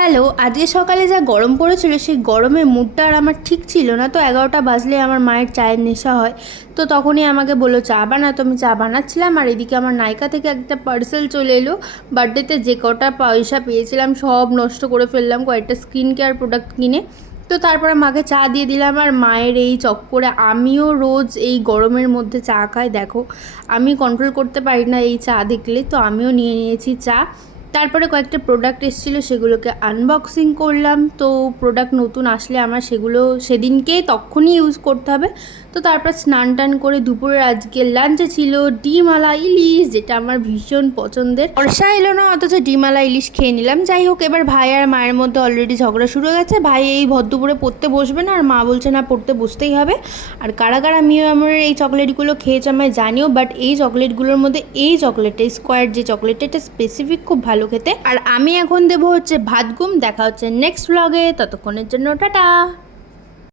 Hello, আজকে সকালে যা গরম পড়েছিল সেই গরমে মুডটা আর আমার ঠিক ছিল না। তো 11টা বাজলে আমার মায়ের চায়ের নেশা হয়। তো তখনই আমাকে বললো চা বানা, তো আমি চা বানাচ্ছিলাম আর এদিকে আমার নাইকা থেকে একটা পার্সেল চলে এলো। বার্থডেতে যে কটা পয়সা পেয়েছিলাম সব নষ্ট করে ফেললাম কয়েকটা স্কিন কেয়ার প্রোডাক্ট কিনে। তো তারপরে মাকে চা দিয়ে দিলাম আর মায়ের এই চক্করে আমিও রোজ এই গরমের মধ্যে চা খাই। দেখো, আমি কন্ট্রোল করতে পারি না এই চা দেখলে, তো আমিও নিয়ে নিয়েছি চা। তারপরে কয়েকটা প্রোডাক্ট এসেছিলো সেগুলোকে আনবক্সিং করলাম। তো প্রোডাক্ট নতুন আসলে আমার সেগুলো সেদিনকেই তখনই ইউজ করতে হবে। তো তারপর স্নান টান করে দুপুরের আজকে লাঞ্চে ছিল ডিমালা ইলিশ, যেটা আমার ভীষণ পছন্দের। বর্ষা এলো না অথচ ডিমালা ইলিশ খেয়ে নিলাম। যাই হোক, এবার ভাই আর মায়ের মধ্যে অলরেডি ঝগড়া শুরু হয়ে গেছে। ভাই এই ভর দুপুরে পড়তে বসবে না আর মা বলছে না পড়তে বসতেই হবে। আর কারা কারা আমার এই চকলেটগুলো খেয়েছে আমায় জানিও, বাট এই চকলেটগুলোর মধ্যে এই চকলেটটা স্কোয়ার যে চকলেটটা এটা স্পেসিফিক খুব ভালো খেতে। আর আমি এখন দেবো হচ্ছে ভাত ঘুম। দেখা হচ্ছে নেক্সট ব্লগে, ততক্ষণের জন্য টাটা।